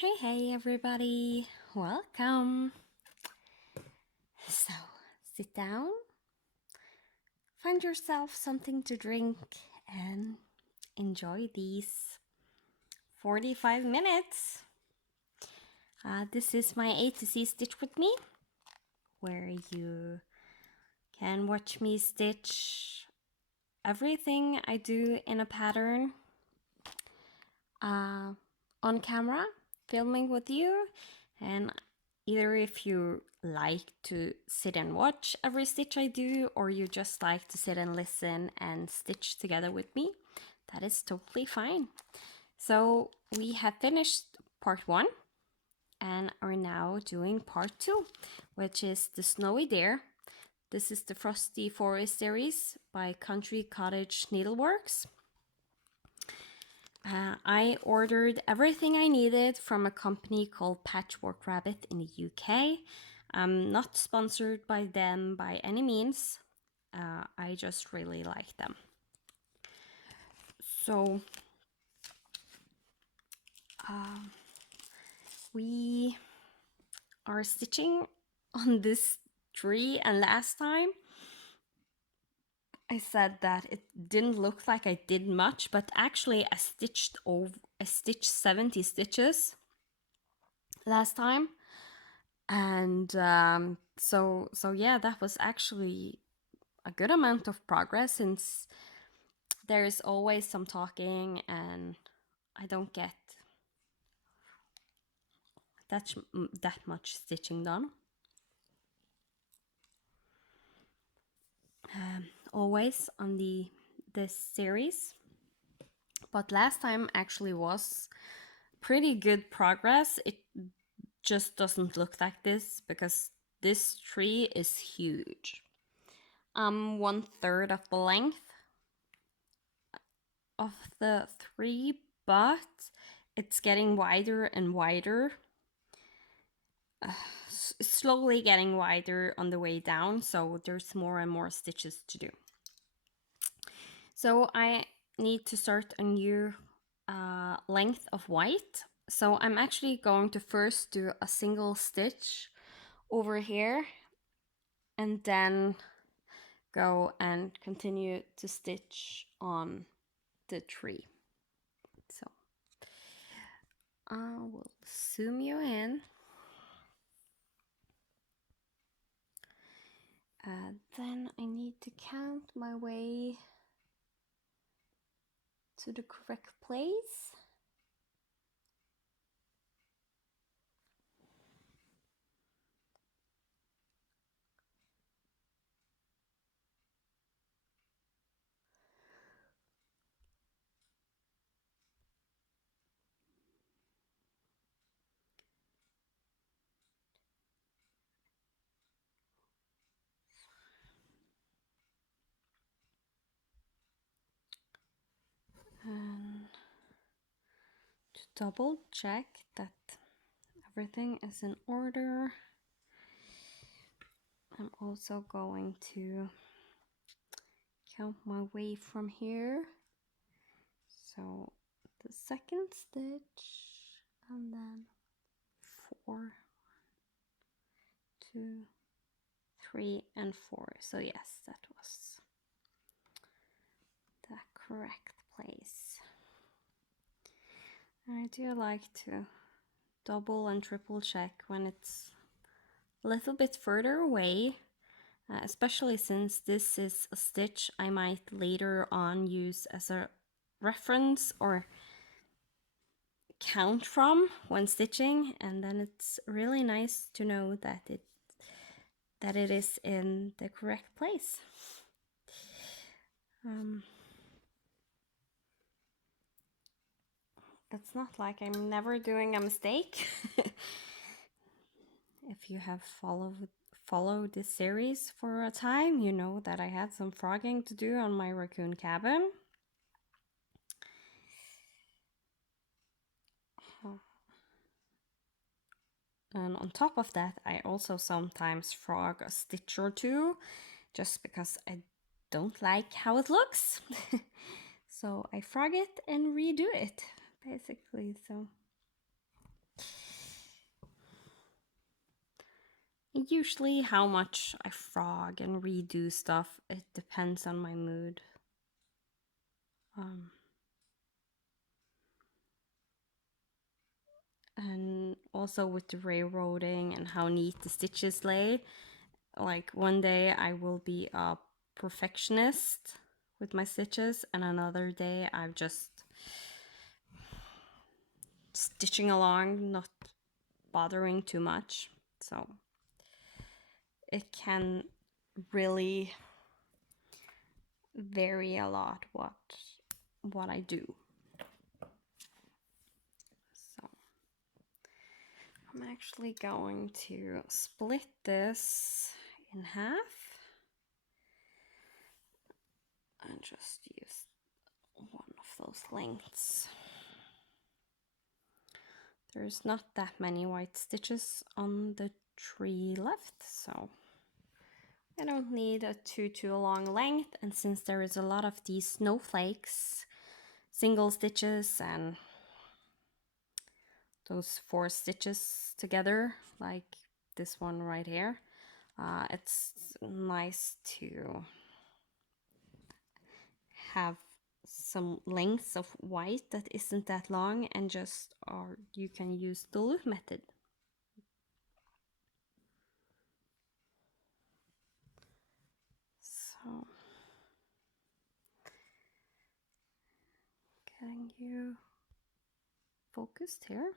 Hey everybody, welcome. So, sit down, find yourself something to drink, and enjoy these 45 minutes. This is my A to Z Stitch with Me, where you can watch me stitch everything I do in a pattern on camera, filming with you, and either if you like to sit and watch every stitch I do, or you just like to sit and listen and stitch together with me, that is totally fine. So we have finished part 1 and are now doing part 2, which is the Snowy Dare. This is the Frosty Forest series by Cottage Needleworks. I ordered everything I needed from a company called Patchwork Rabbit in the UK. I'm not sponsored by them by any means. I just really like them. So we are stitching on this tree, and last time I said that it didn't look like I did much, but actually I stitched 70 stitches last time. And so yeah, that was actually a good amount of progress, since there is always some talking and I don't get that much stitching done. Always on this series, but last time actually was pretty good progress. It just doesn't look like this because this tree is huge. 1/3 of the length of the tree, but it's getting wider and wider. Slowly getting wider on the way down, so there's more and more stitches to do. So I need to start a new length of white. So I'm actually going to first do a single stitch over here and then go and continue to stitch on the tree. So I will zoom you in. Then I need to count my way to the correct place. And to double check that everything is in order, I'm also going to count my way from here. So the second stitch, and then 4, 2, 3, and 4. So yes, that was the correct place. I do like to double and triple check when it's a little bit further away, especially since this is a stitch I might later on use as a reference or count from when stitching, and then it's really nice to know that it is in the correct place. It's not like I'm never doing a mistake. If you have followed this series for a time, you know that I had some frogging to do on my Racoon Cabin. And on top of that, I also sometimes frog a stitch or two, just because I don't like how it looks. So I frog it and redo it, basically. So usually how much I frog and redo stuff, it depends on my mood. And also with the railroading and how neat the stitches lay. Like one day I will be a perfectionist with my stitches, and another day I'm just stitching along, not bothering too much. So it can really vary a lot what I do. So I'm actually going to split this in half and just use one of those lengths. There's not that many white stitches on the tree left, so I don't need a too long length. And since there is a lot of these snowflakes, single stitches and those 4 stitches together, like this one right here, it's nice to have some lengths of white that isn't that long, and just, or you can use the loop method. So getting you focused here.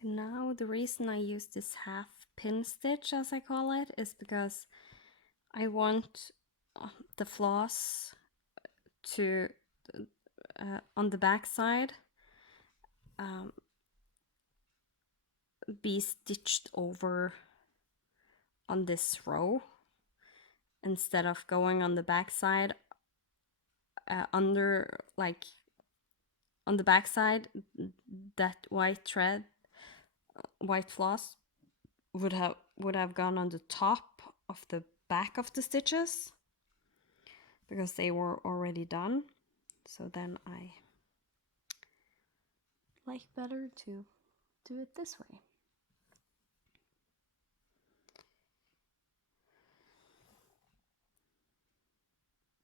And now the reason I use this half pin stitch, as I call it, is because I want the floss to on the back side be stitched over on this row instead of going on the back side under, like on the back side, that white thread, white floss would have gone on the top of the back of the stitches because they were already done. So then I like better to do it this way.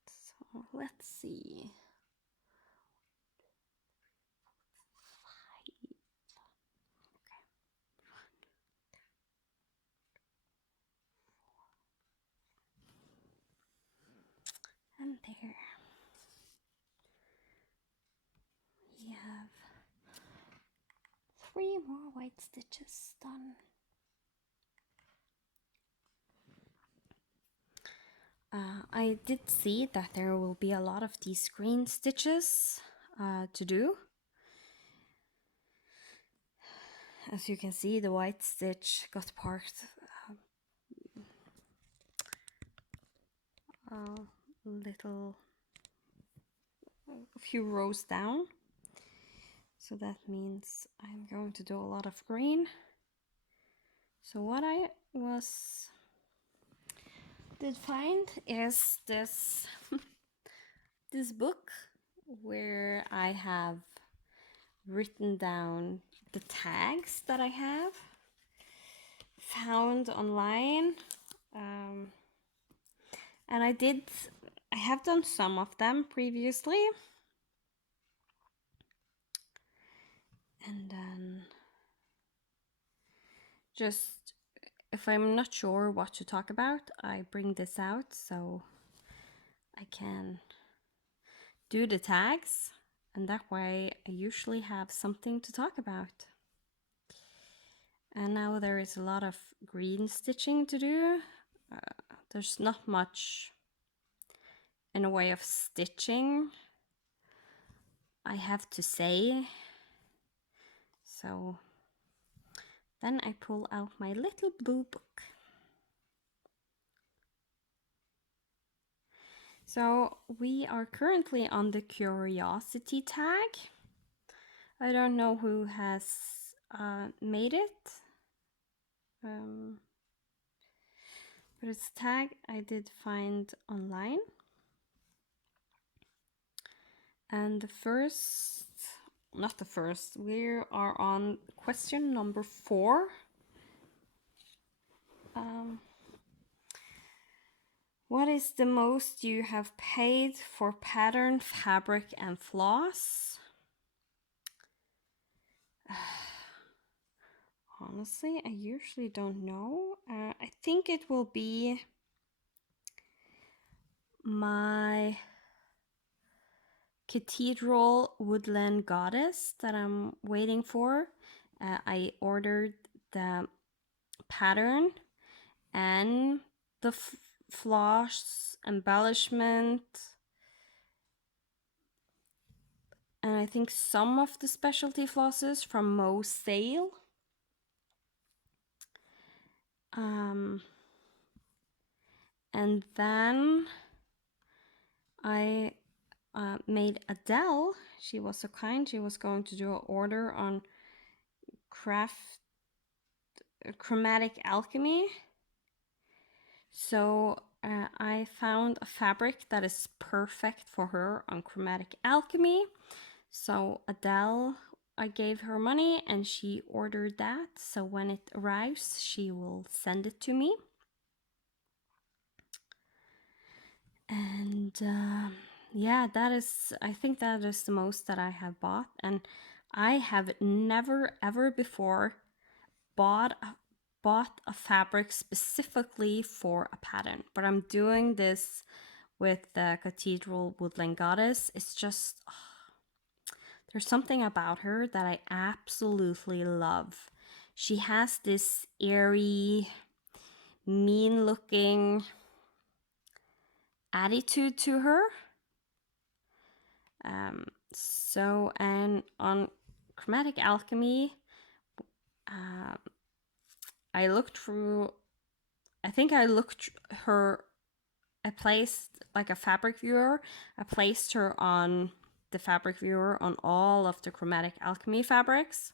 So let's see. 5. Okay. 1, 2, 3, 4. And there. We have 3 more white stitches done. I did see that there will be a lot of these green stitches to do. As you can see, the white stitch got parked a few rows down. So that means I'm going to do a lot of green. So what I did find is this this book where I have written down the tags that I have found online, and I have done some of them previously, and then just if I'm not sure what to talk about, I bring this out so I can do the tags, and that way I usually have something to talk about. And now there is a lot of green stitching to do. There's not much in a way of stitching, I have to say. So then I pull out my little blue book. So we are currently on the curiosity tag. I don't know who has made it. But it's a tag I did find online. And we are on question number 4. What is the most you have paid for pattern, fabric, and floss? Honestly, I usually don't know. I think it will be my cathedral woodland goddess that I'm waiting for. I ordered the pattern and the floss embellishment, and I think some of the specialty flosses from Mo's sale. And then I made Adele. She was so kind. She was going to do an order on chromatic alchemy. So I found a fabric that is perfect for her on chromatic alchemy. So Adele, I gave her money and she ordered that. So when it arrives, she will send it to me. And yeah, I think that is the most that I have bought. And I have never ever before bought a fabric specifically for a pattern, but I'm doing this with the Cathedral Woodland Goddess. It's just, there's something about her that I absolutely love. She has this airy, mean looking attitude to her. And on chromatic alchemy, I looked through, I think I looked her, I placed like a fabric viewer. I placed her on the fabric viewer on all of the chromatic alchemy fabrics,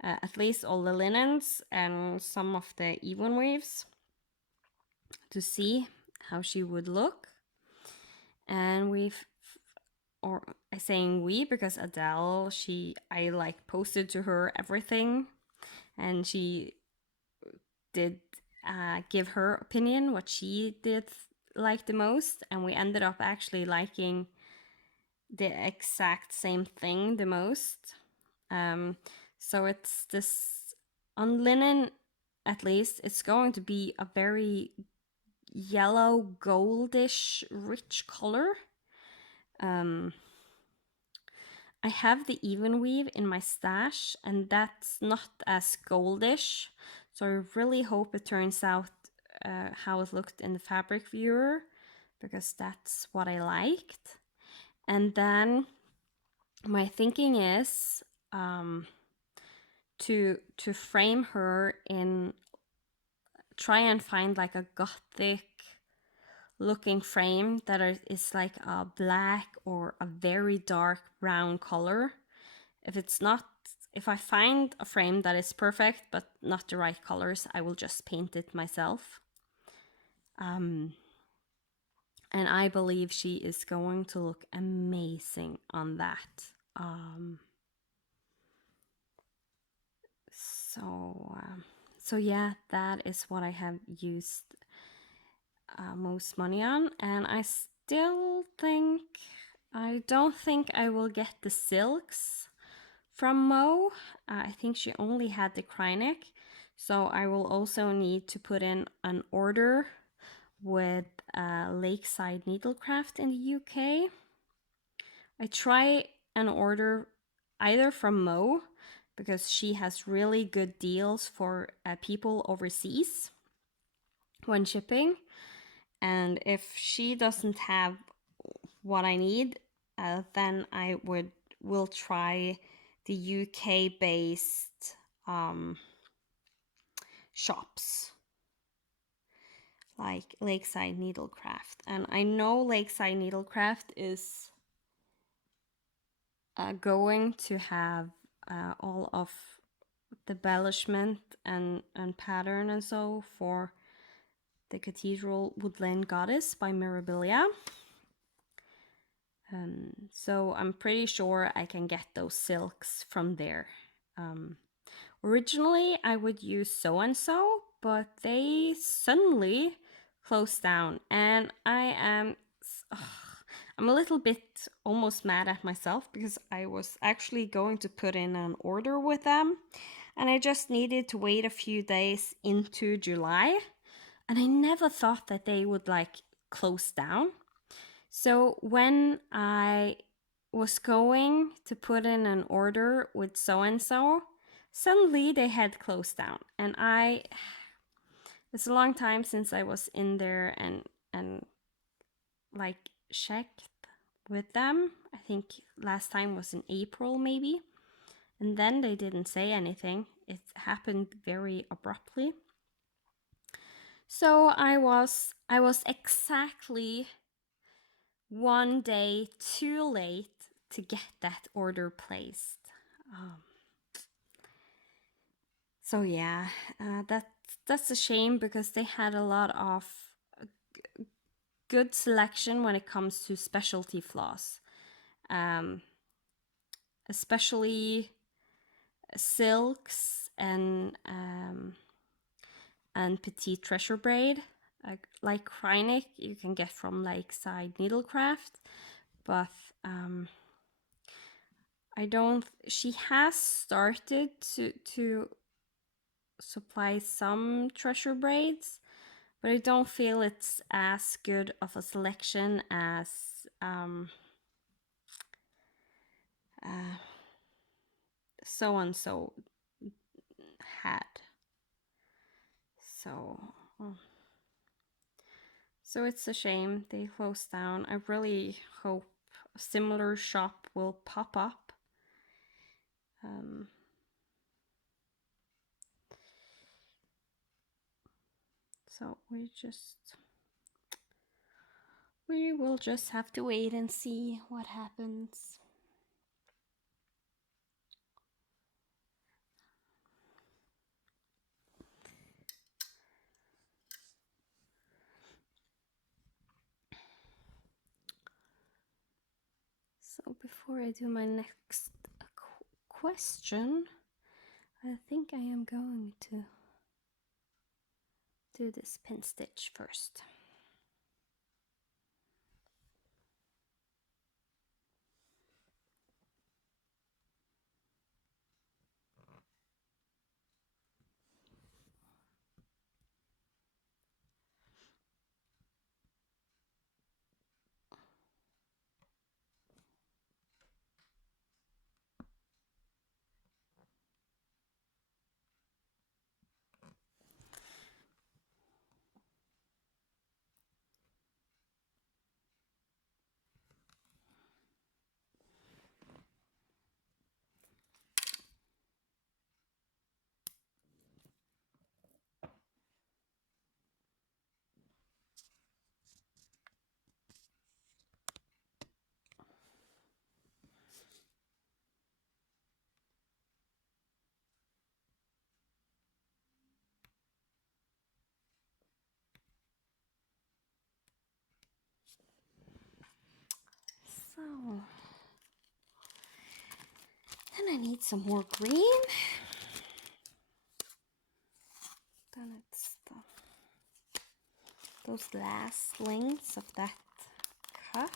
at least all the linens and some of the even weaves, to see how she would look. And I saying we because Adele, I like posted to her everything, and she did give her opinion what she did like the most, and we ended up actually liking the exact same thing the most. So it's this, on linen at least, it's going to be a very yellow goldish rich color. I have the even weave in my stash, and that's not as goldish, so I really hope it turns out how it looked in the fabric viewer, because that's what I liked. And then my thinking is to frame her in, try and find like a gothic looking frame that is like a black or a very dark brown color. If I find a frame that is perfect but not the right colors, I will just paint it myself. And I believe she is going to look amazing on that. So yeah, that is what I have used most money on, and I don't think I will get the silks from Mo. I think she only had the Krynic, so I will also need to put in an order with Lakeside Needlecraft in the UK. I try an order either from Mo, because she has really good deals for people overseas when shipping. And if she doesn't have what I need, then I will try the UK based shops like Lakeside Needlecraft. And I know Lakeside Needlecraft is going to have all of the embellishment and pattern and so for the Cathedral Woodland Goddess by Mirabilia. So I'm pretty sure I can get those silks from there. Originally, I would use So and So, but they suddenly closed down, and I'm a little bit almost mad at myself because I was actually going to put in an order with them, and I just needed to wait a few days into July, and I never thought that they would like close down. So when I was going to put in an order with So and So, suddenly they had closed down, and it's a long time since I was in there and like checked with them. I think last time was in April maybe, and then they didn't say anything. It happened very abruptly. So I was exactly one day too late to get that order placed. So yeah, that's a shame because they had a lot of good selection when it comes to specialty floss, especially silks and petite treasure braid. Like Kreinik, you can get from Lakeside Needlecraft, but I don't. She has started to supply some treasure braids, but I don't feel it's as good of a selection as So and So had. So, so it's a shame they closed down. I really hope a similar shop will pop up. So we will just have to wait and see what happens. So before I do my next question, I think I am going to do this pin stitch first. So then I need some more green. Then it's those last lengths of that cut,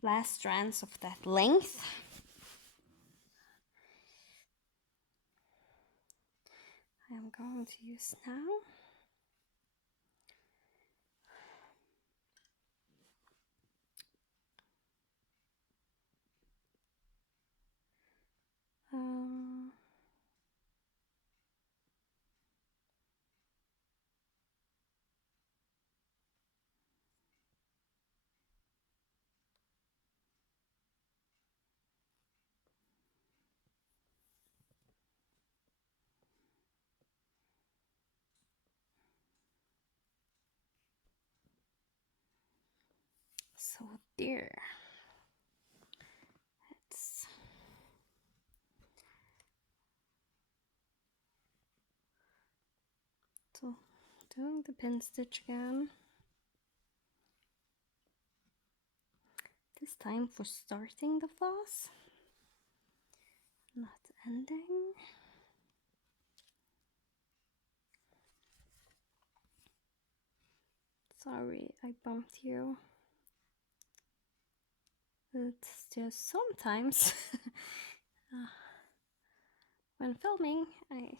last strands of that length. I am going to use now. So there. It's So doing the pin stitch again. This time for starting the floss, not ending. Sorry, I bumped you. It's just sometimes when filming, I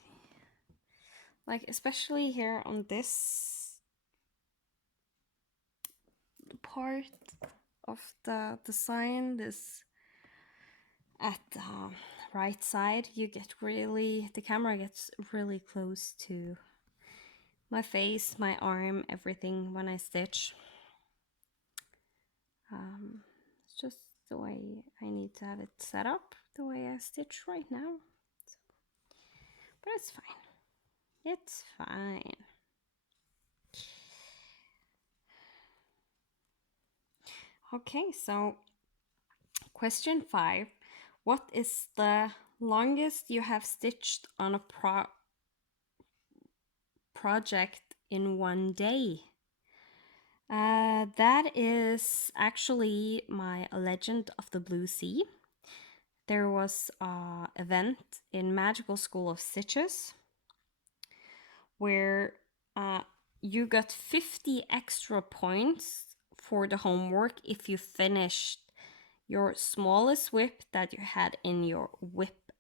like, especially here on this part of the design, this at the right side, you get really, the camera gets really close to my face, my arm, everything when I stitch. It's just the way I need to have it set up, the way I stitch right now. So, but it's fine. It's fine. Okay, so question 5. What is the longest you have stitched on a project in one day? That is actually my Legend of the Blue Sea. There was an event in Magical School of Stitches where you got 50 extra points for the homework if you finished your smallest whip that you had in your whip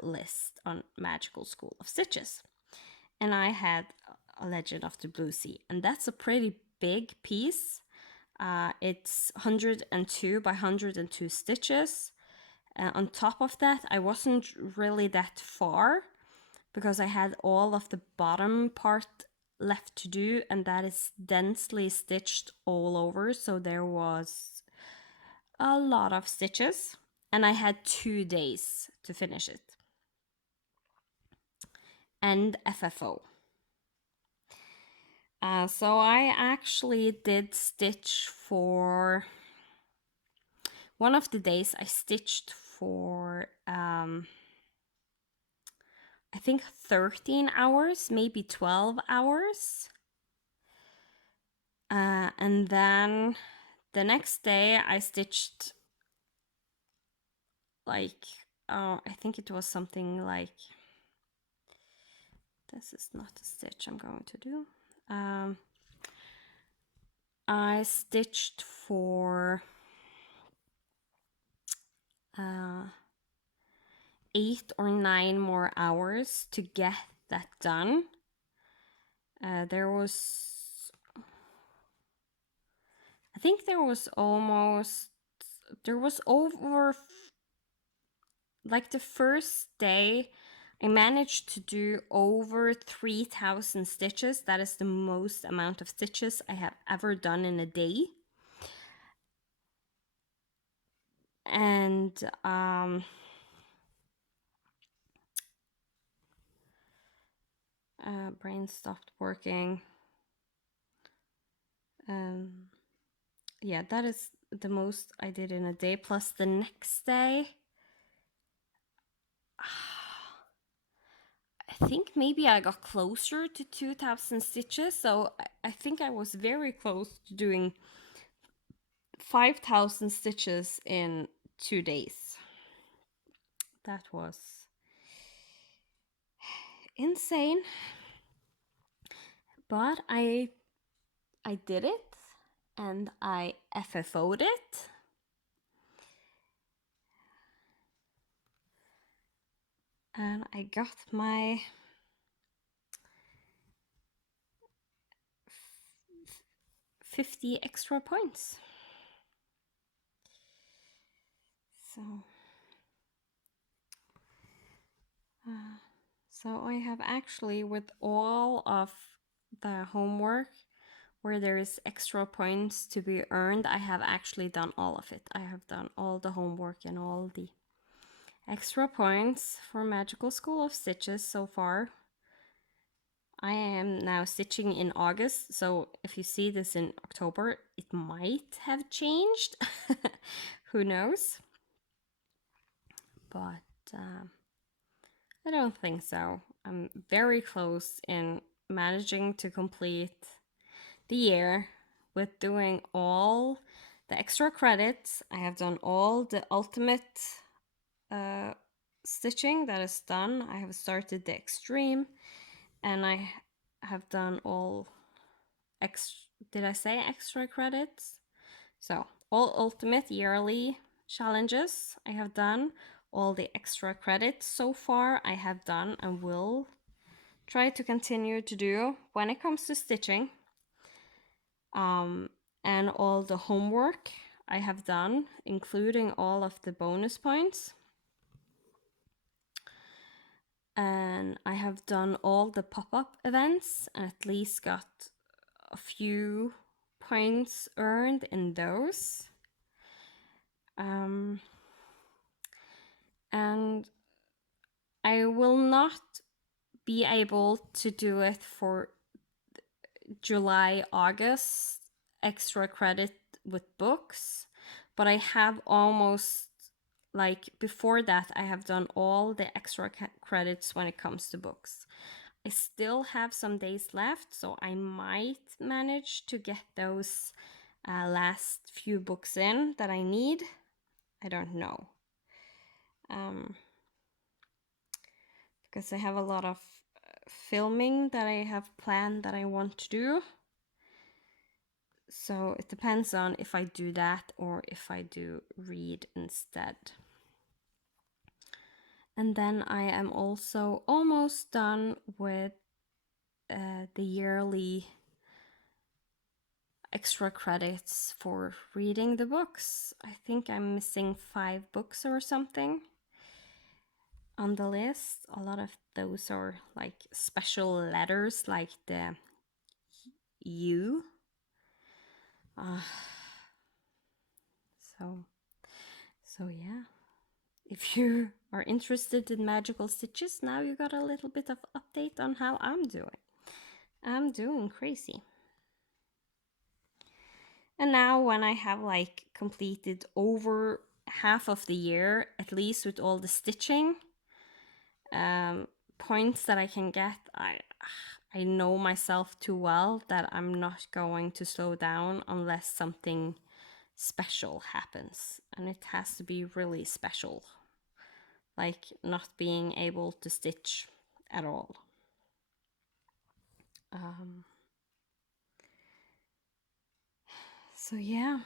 list on Magical School of Stitches. And I had a Legend of the Blue Sea, and that's a pretty big piece. It's 102 by 102 stitches. On top of that, I wasn't really that far because I had all of the bottom part left to do, and that is densely stitched all over, so there was a lot of stitches, and I had 2 days to finish it. And FFO. So I actually did stitch for one of the days. I stitched for I think 13 hours, maybe 12 hours. And then the next day I stitched like, I think it was something like, this is not a stitch I'm going to do. I stitched for 8 or 9 more hours to get that done. There was over, like the first day, I managed to do over 3,000 stitches. That is the most amount of stitches I have ever done in a day. And brain stopped working. Yeah, that is the most I did in a day. Plus the next day, I think maybe I got closer to 2,000 stitches. So I think I was very close to doing 5,000 stitches in 2 days. That was insane. But I did it, and I FFO'd it. And I got my 50 extra points. So I have actually, with all of the homework where there is extra points to be earned, I have actually done all of it. I have done all the homework and all the extra points for Magical School of Stitches so far. I am now stitching in August, so if you see this in October, it might have changed. Who knows? But I don't think so. I'm very close in managing to complete the year with doing all the extra credits. I have done all the ultimate uh, stitching that is done. I have started the extreme, and I have done all did I say extra credits? So, all ultimate yearly challenges I have done. All the extra credits so far I have done and will try to continue to do when it comes to stitching. Um, and all the homework I have done, including all of the bonus points. And I have done all the pop-up events and at least got a few points earned in those. And I will not be able to do it for July, August extra credit with books, but I have almost, like, before that I have done all the extra credits when it comes to books. I still have some days left, so I might manage to get those last few books in that I need. I don't know. Because I have a lot of filming that I have planned that I want to do. So it depends on if I do that or if I do read instead. And then I am also almost done with the yearly extra credits for reading the books. I think I'm missing 5 books or something on the list. A lot of those are like special letters, like the U. So yeah. If you are interested in magical stitches, now you got a little bit of update on how I'm doing. I'm doing crazy. And now when I have like completed over half of the year, at least with all the stitching points that I can get, I know myself too well that I'm not going to slow down unless something special happens. And it has to be really special. Like not being able to stitch at all. So yeah.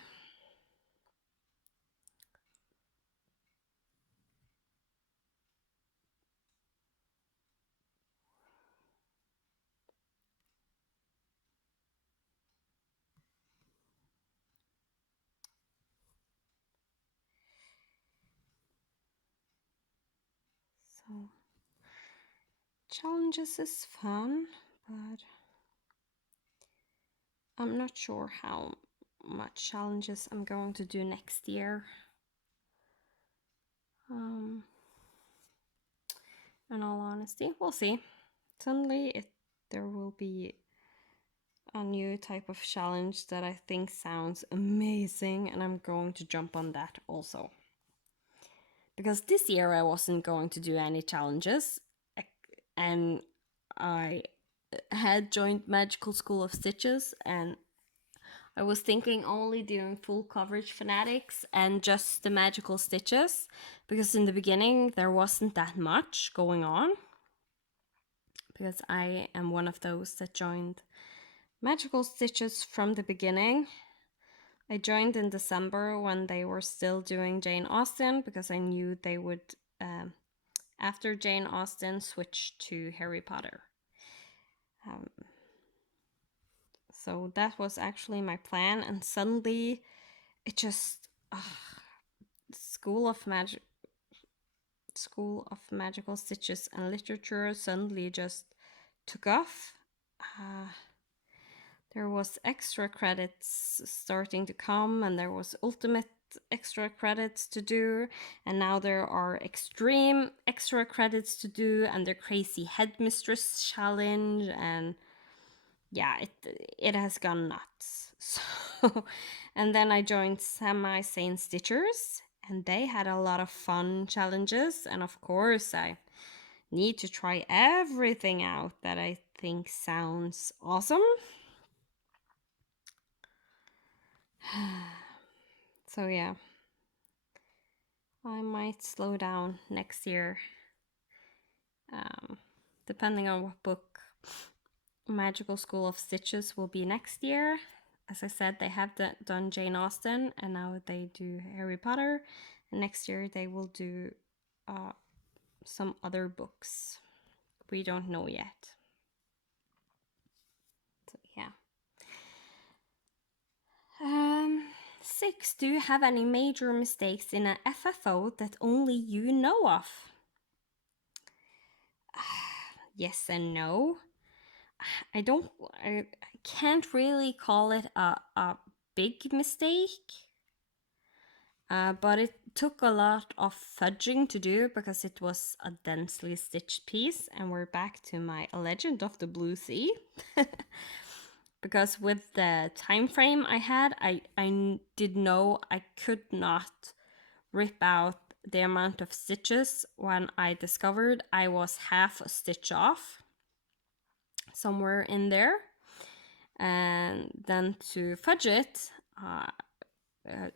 So challenges is fun, but I'm not sure how much challenges I'm going to do next year. In all honesty, we'll see. Suddenly there will be a new type of challenge that I think sounds amazing, and I'm going to jump on that also. Because this year I wasn't going to do any challenges, and I had joined Magical School of Stitches, and I was thinking only doing full coverage fanatics and just the magical stitches, because in the beginning there wasn't that much going on, because I am one of those that joined magical stitches from the beginning. I joined in December when they were still doing Jane Austen, because I knew they would, after Jane Austen, switch to Harry Potter. So that was actually my plan, and suddenly it just School of Magical Stitches and Literature suddenly just took off. There was extra credits starting to come, and there was ultimate extra credits to do, and now there are extreme extra credits to do, and the crazy headmistress challenge, and yeah, it has gone nuts. So, and then I joined Semi Sane Stitchers, and they had a lot of fun challenges, and of course I need to try everything out that I think sounds awesome. So yeah, I might slow down next year, depending on what book Magical School of Stitches will be next year. As I said, they have done Jane Austen, and now they do Harry Potter. And next year they will do some other books. We don't know yet. So yeah. 6. Do you have any major mistakes in an FFO that only you know of? Yes and no. I don't. I can't really call it a big mistake. But it took a lot of fudging to do because it was a densely stitched piece, and we're back to my Legend of the Blue Sea. Because with the time frame I had, I did know I could not rip out the amount of stitches when I discovered I was half a stitch off somewhere in there. And then to fudge it,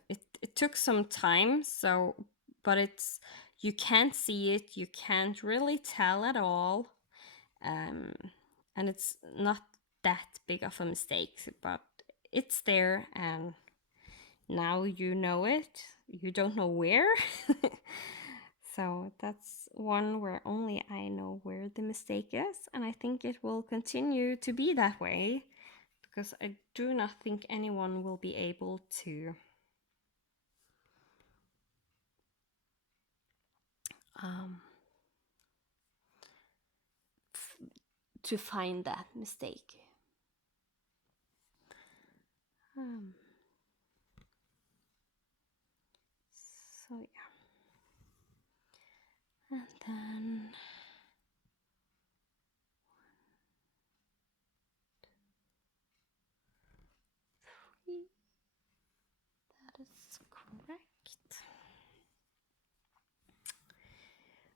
it took some time. So, but it's, you can't see it, you can't really tell at all, and it's not that big of a mistake, but it's there, and now you know it. You don't know where. So that's one where only I know where the mistake is, and I think it will continue to be that way because I do not think anyone will be able to find that mistake. So yeah, and then that is correct.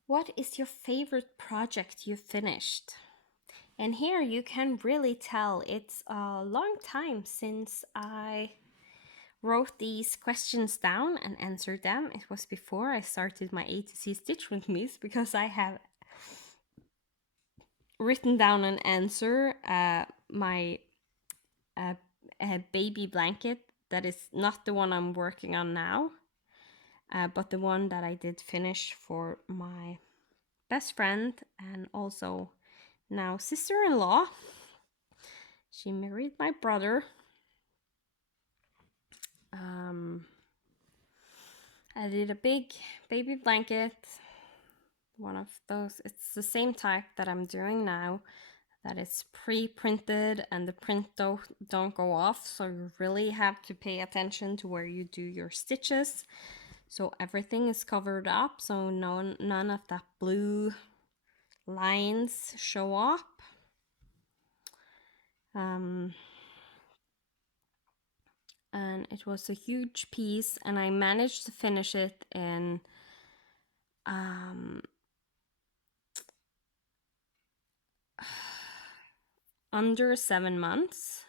What is your favorite project you finished? And here you can really tell it's a long time since I wrote these questions down and answered them. It was before I started my A to C Stitch with Miss, because I have written down an answer, my a baby blanket that is not the one I'm working on now, but the one that I did finish for my best friend and also now sister-in-law. She married my brother. I did a big baby blanket, one of those. It's the same type that I'm doing now, that is pre-printed and the print don't go off, so you really have to pay attention to where you do your stitches. So everything is covered up, so none of that blue lines show up. And it was a huge piece, and I managed to finish it in under 7 months.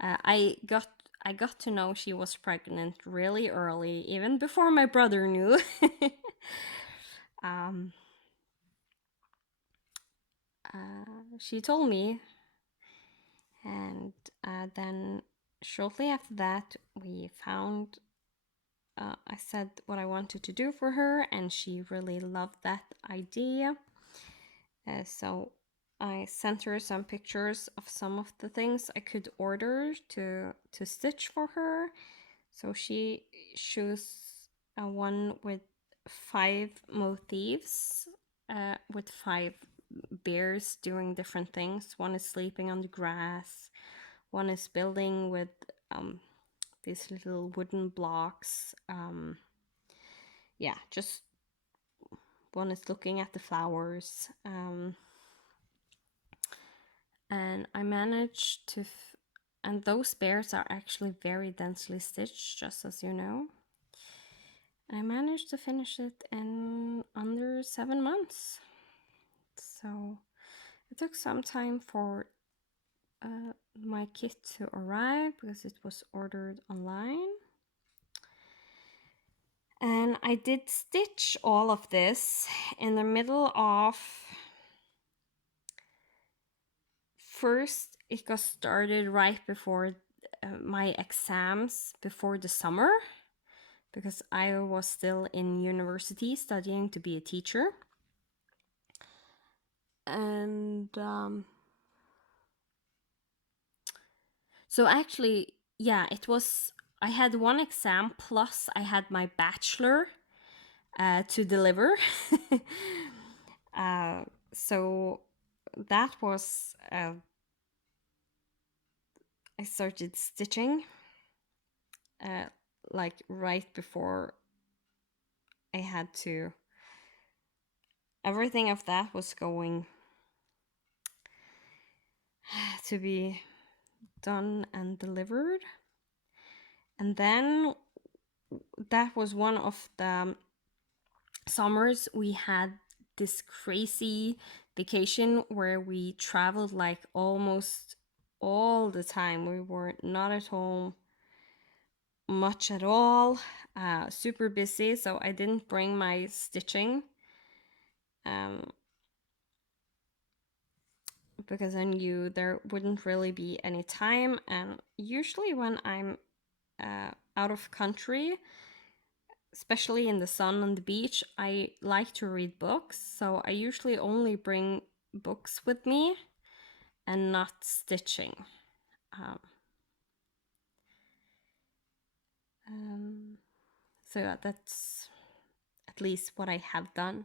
I got to know she was pregnant really early, even before my brother knew. She told me, and then shortly after that, we found. I said what I wanted to do for her, and she really loved that idea. So I sent her some pictures of some of the things I could order to stitch for her. So she chose one with 5 motifs, with 5 bears doing different things. One is sleeping on the grass, one is building with these little wooden blocks. Yeah, just one is looking at the flowers. And I managed to, and those bears are actually very densely stitched, just as you know. I managed to finish it in under 7 months. So, It took some time for my kit to arrive because it was ordered online. And I did stitch all of this in the middle of, first it got started right before my exams before the summer, because I was still in university studying to be a teacher. And so actually, yeah, I had one exam plus I had my bachelor to deliver. uh, so that was, I started stitching uh, like right before I had to. Everything of that was going to be done and delivered. And then that was one of the summers we had this crazy vacation where we traveled like almost all the time. We were not at home much at all, super busy, so I didn't bring my stitching because I knew there wouldn't really be any time. And usually when I'm out of country, especially in the sun on the beach, I like to read books. So I usually only bring books with me and not stitching. Um, so yeah, that's at least what I have done.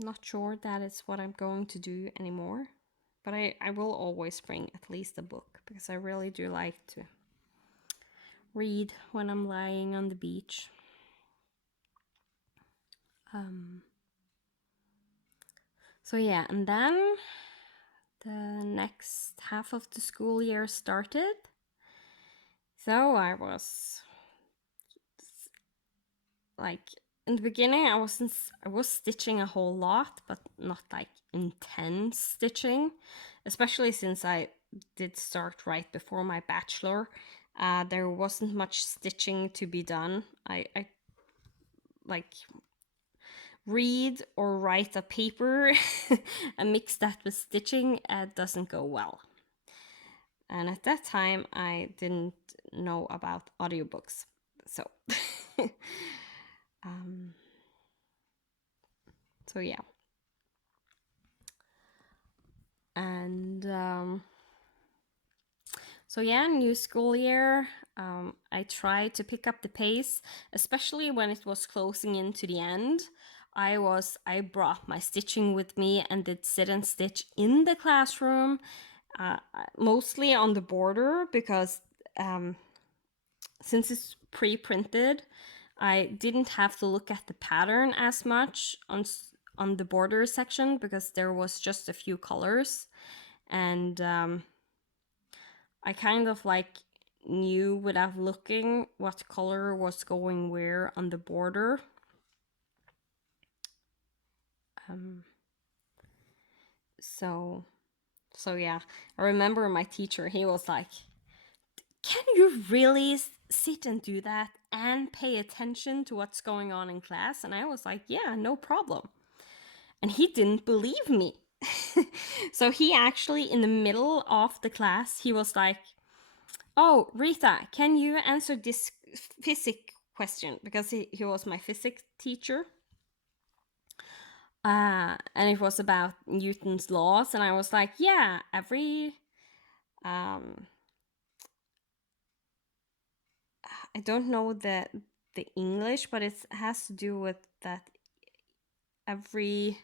Not sure that is what I'm going to do anymore, but I will always bring at least a book because I really do like to read when I'm lying on the beach. So yeah, and then the next half of the school year started. So I was like, in the beginning I was stitching a whole lot, but not like intense stitching, especially since I did start right before my bachelor. There wasn't much stitching to be done. I like read or write a paper and mix that with stitching doesn't go well. And at that time I didn't know about audiobooks, so um, so yeah. And so yeah, new school year. I tried to pick up the pace, especially when it was closing into the end. I brought my stitching with me and did sit and stitch in the classroom, mostly on the border because since it's pre-printed, I didn't have to look at the pattern as much on the border section because there was just a few colors, and I kind of like knew without looking what color was going where on the border. Um, so so yeah, I remember my teacher. He was like, "Can you really sit and do that and pay attention to what's going on in class?" And I was like, "Yeah, no problem." And he didn't believe me. So he actually, in the middle of the class, he was like, "Oh, Rita, can you answer this physics question?" Because he was my physics teacher. And it was about Newton's laws. And I was like, yeah, um, I don't know the English, but it has to do with that every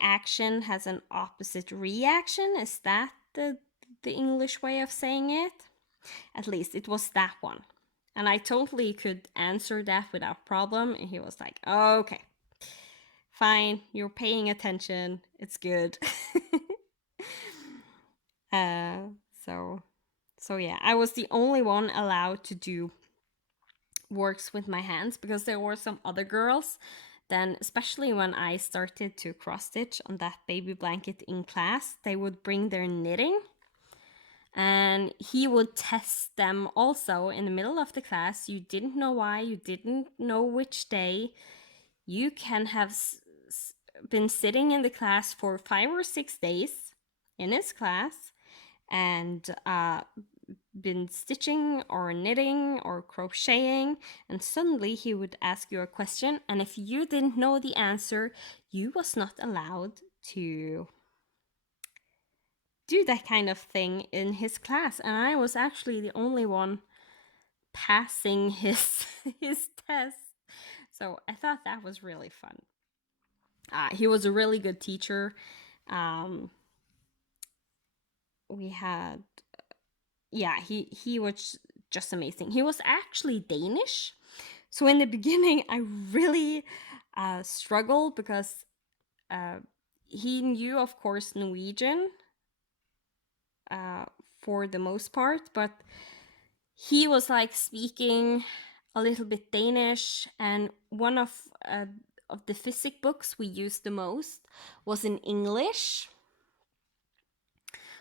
action has an opposite reaction. Is that the English way of saying it? At least it was that one. And I totally could answer that without problem. And he was like, okay, fine, you're paying attention. It's good. uh, so, so yeah, I was the only one allowed to do works with my hands, because there were some other girls, then especially when I started to cross stitch on that baby blanket in class, they would bring their knitting, and he would test them also in the middle of the class. You didn't know why, you didn't know which day. You can have been sitting in the class for 5 or 6 days in his class, and been stitching or knitting or crocheting, and suddenly he would ask you a question, and if you didn't know the answer, you was not allowed to do that kind of thing in his class. And I was actually the only one passing his his test. So I thought that was really fun. He was a really good teacher. Um, we had, yeah, he was just amazing. He was actually Danish. So in the beginning, I really struggled because uh, he knew, of course, Norwegian uh, for the most part, but he was like speaking a little bit Danish, and one of the physics books we used the most was in English.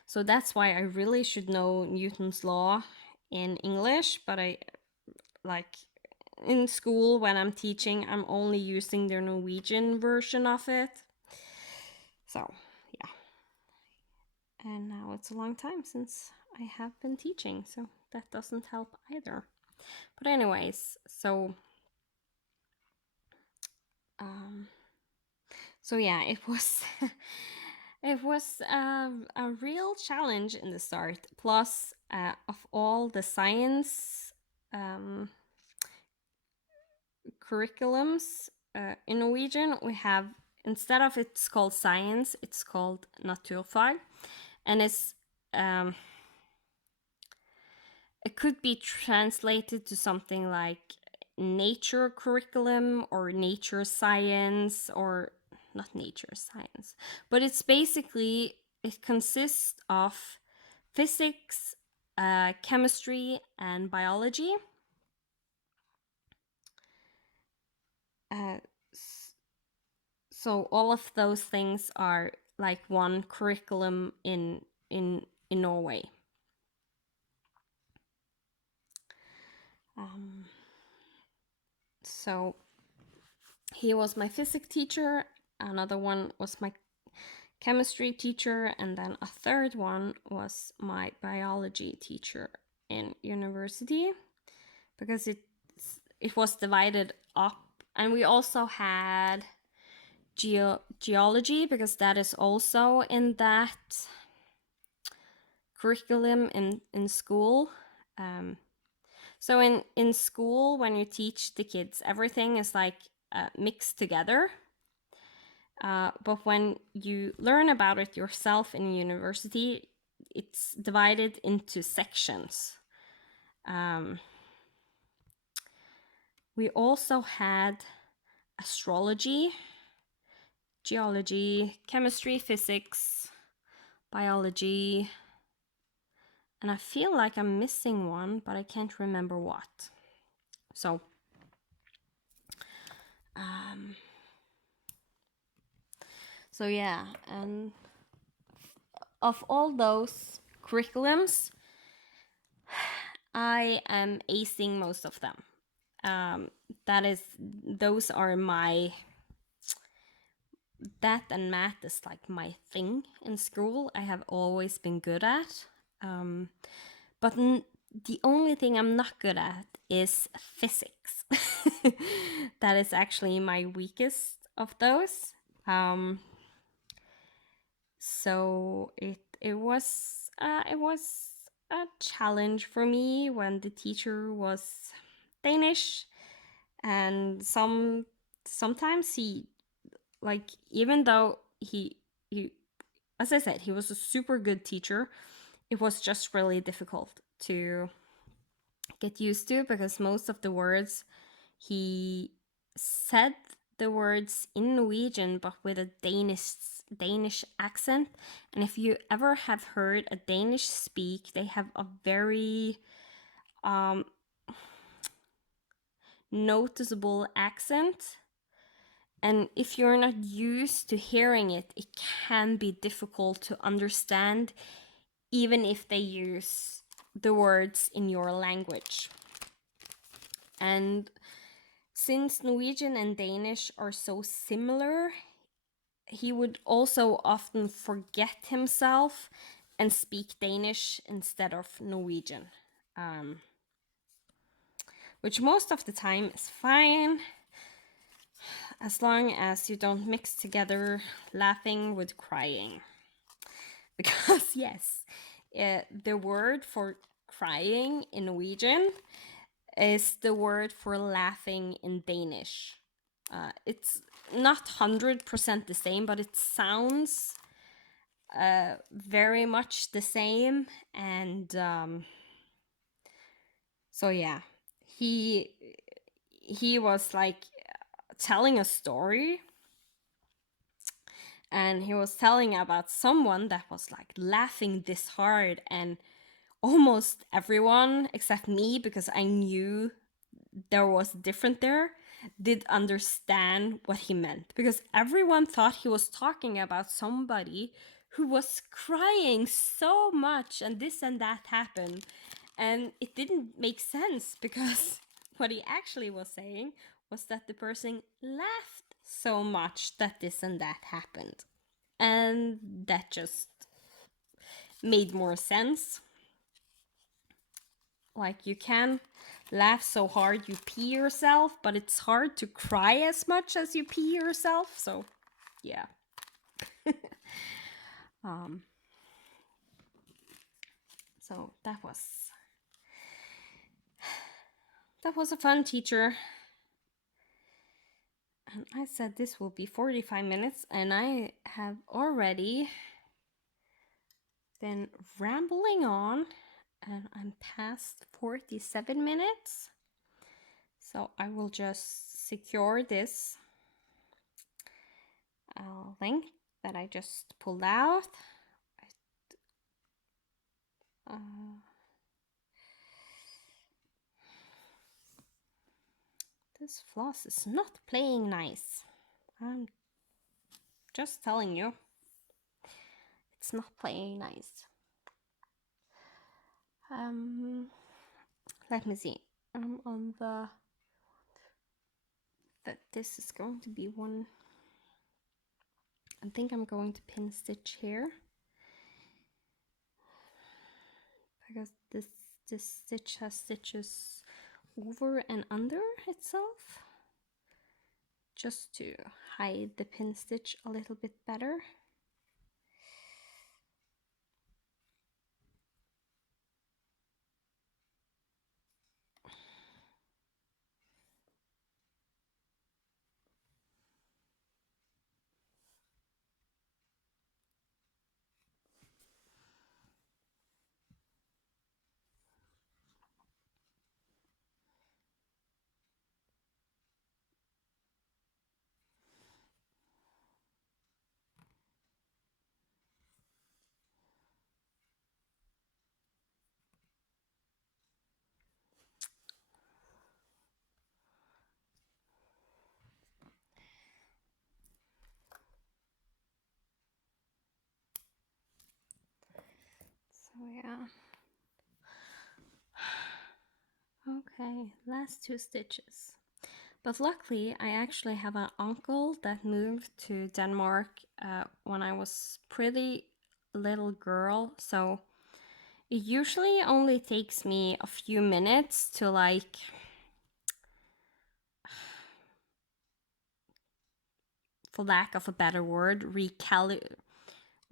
So that's why I really should know Newton's law in English, but I like in school when I'm teaching, I'm only using the Norwegian version of it. So, yeah. And now it's a long time since I have been teaching, so that doesn't help either. But anyways, so yeah, it was it was a real challenge in the start. Plus, of all the science curriculums in Norwegian, we have, instead of it's called science, it's called naturfag, and it could be translated to something like nature curriculum or nature science, or not nature science, but it's basically, it consists of physics, chemistry, and biology. Uh, so all of those things are like one curriculum in Norway. So he was my physics teacher, another one was my chemistry teacher, and then a third one was my biology teacher in university, because it was divided up. And we also had geology, because that is also in that curriculum in school. So in school, when you teach the kids, everything is like mixed together. But when you learn about it yourself in university, it's divided into sections. We also had astrology, geology, chemistry, physics, biology, and I feel like I'm missing one, but I can't remember what. So, so yeah, and of all those curriculums, I am acing most of them. Those are that and math is like my thing in school. I have always been good at. But the only thing I'm not good at is physics. That is actually my weakest of those. So it was a challenge for me when the teacher was Danish, and sometimes he, like, even though he as I said, he was a super good teacher, it was just really difficult to get used to, because most of the words he said the words in Norwegian but with a Danish accent. And if you ever have heard a Danish speak, they have a very noticeable accent. And if you're not used to hearing it, it can be difficult to understand, even if they use the words in your language. And since Norwegian and Danish are so similar, he would also often forget himself and speak Danish instead of Norwegian, which most of the time is fine, as long as you don't mix together laughing with crying. Because, yes, the word for crying in Norwegian is the word for laughing in Danish. It's not 100% the same, but it sounds very much the same. And so, yeah, he was like telling a story, and he was telling about someone that was like laughing this hard, and almost everyone except me, because I knew there was different there, did understand what he meant, because everyone thought he was talking about somebody who was crying so much and this and that happened, and it didn't make sense, because what he actually was saying was that the person laughed so much that this and that happened, and that just made more sense. Like, you can laugh so hard you pee yourself, but it's hard to cry as much as you pee yourself. So, yeah. So that was a fun teacher. And I said this will be 45 minutes, and I have already been rambling on, and I'm past 47 minutes. So I will just secure this link that I just pulled out. This floss is not playing nice. I'm just telling you. It's not playing nice. Let me see. I'm on the... that this is going to be one... I think I'm going to pin stitch here, because this stitch has stitches over and under itself, just to hide the pin stitch a little bit better. So yeah. Okay, last two stitches. But luckily, I actually have an uncle that moved to Denmark when I was pretty little girl, so it usually only takes me a few minutes to, like, for lack of a better word,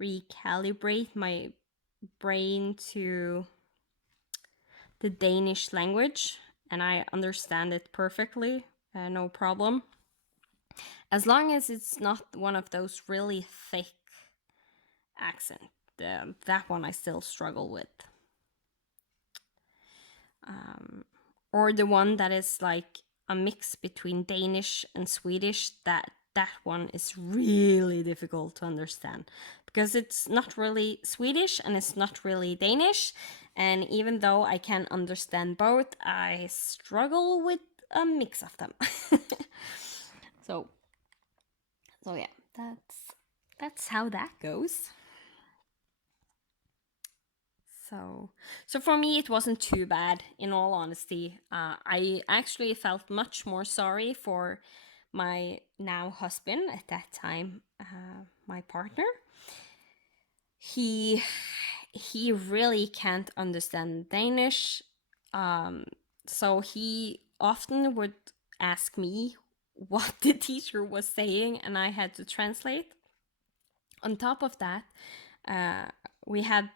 recalibrate my brain to the Danish language, and I understand it perfectly, no problem. As long as it's not one of those really thick accents. That one I still struggle with. Or the one that is like a mix between Danish and Swedish, that one is really difficult to understand, because it's not really Swedish and it's not really Danish, and even though I can understand both, I struggle with a mix of them. so so yeah, that's how that goes. So for me, it wasn't too bad. In all honesty, I actually felt much more sorry for my now husband at that time, my partner. He he really can't understand Danish, um, so he often would ask me what the teacher was saying, and I had to translate. On top of that, uh, we had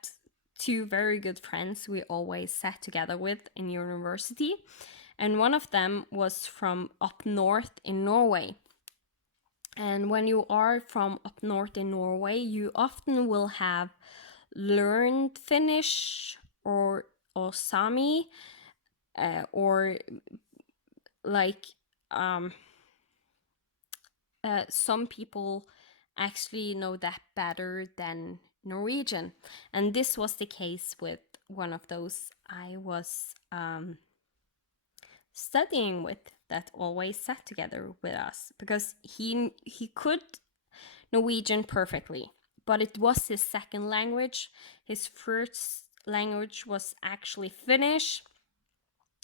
two very good friends we always sat together with in university, and one of them was from up north in Norway. And when you are from up north in Norway, you often will have learned Finnish or Sami, or like um, some people actually know that better than Norwegian. And this was the case with one of those I was studying with, that always sat together with us, because he could Norwegian perfectly, but it was his second language. His first language was actually Finnish,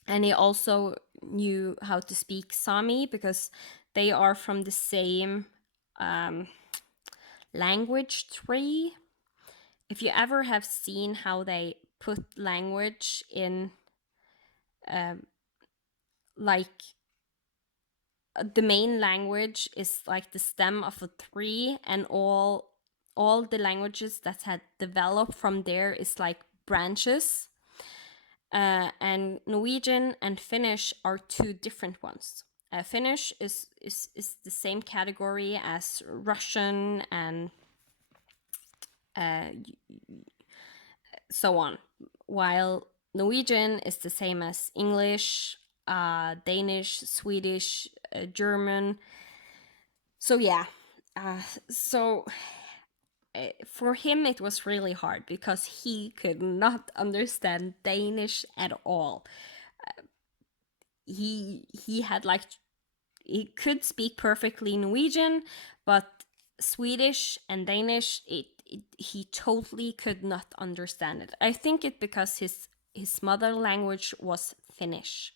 and he also knew how to speak Sami because they are from the same um, language tree. If you ever have seen how they put language in, um, like the main language is like the stem of a tree, and all the languages that had developed from there is like branches. And Norwegian and Finnish are two different ones. Finnish is the same category as Russian and uh, so on, while Norwegian is the same as English, Danish, Swedish, German. So yeah, so for him it was really hard because he could not understand Danish at all. He had like, he could speak perfectly Norwegian, but Swedish and Danish, he totally could not understand it. I think it because his mother language was Finnish.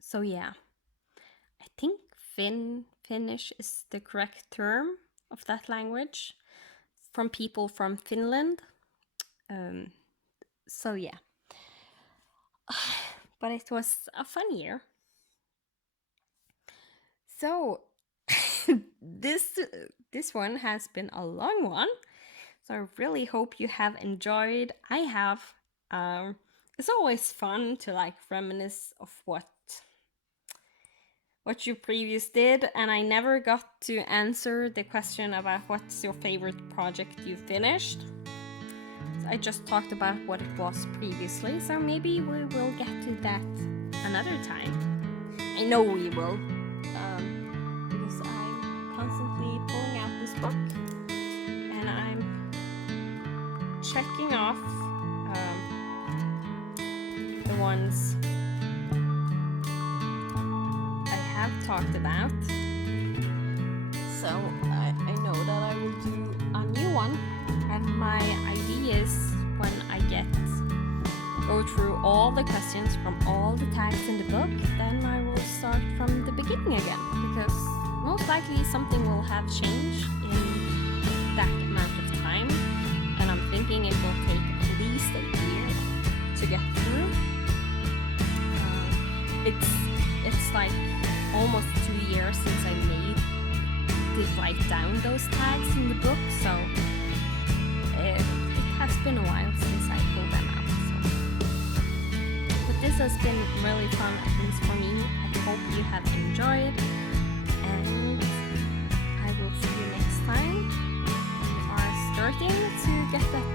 So yeah, I think Finnish is the correct term of that language from people from Finland. So yeah, but it was a fun year. So this one has been a long one, so I really hope you have enjoyed. I have. It's always fun to like reminisce of what you previous did, and I never got to answer the question about what's your favorite project you finished. So I just talked about what it was previously, so maybe we will get to that another time. I know we will, because I'm constantly pulling out this book and I'm checking off the ones I have talked about. So I know that I will do a new one, and my idea is when I go through all the questions from all the tags in the book, then I will start from the beginning again, because most likely something will have changed in that amount of time, and I'm thinking it will take at least a year to get through. It's like almost 2 years since I did write down those tags in the book, so it has been a while since I pulled them out. But this has been really fun, at least for me. I hope you have enjoyed, and I will see you next time. We are starting to get that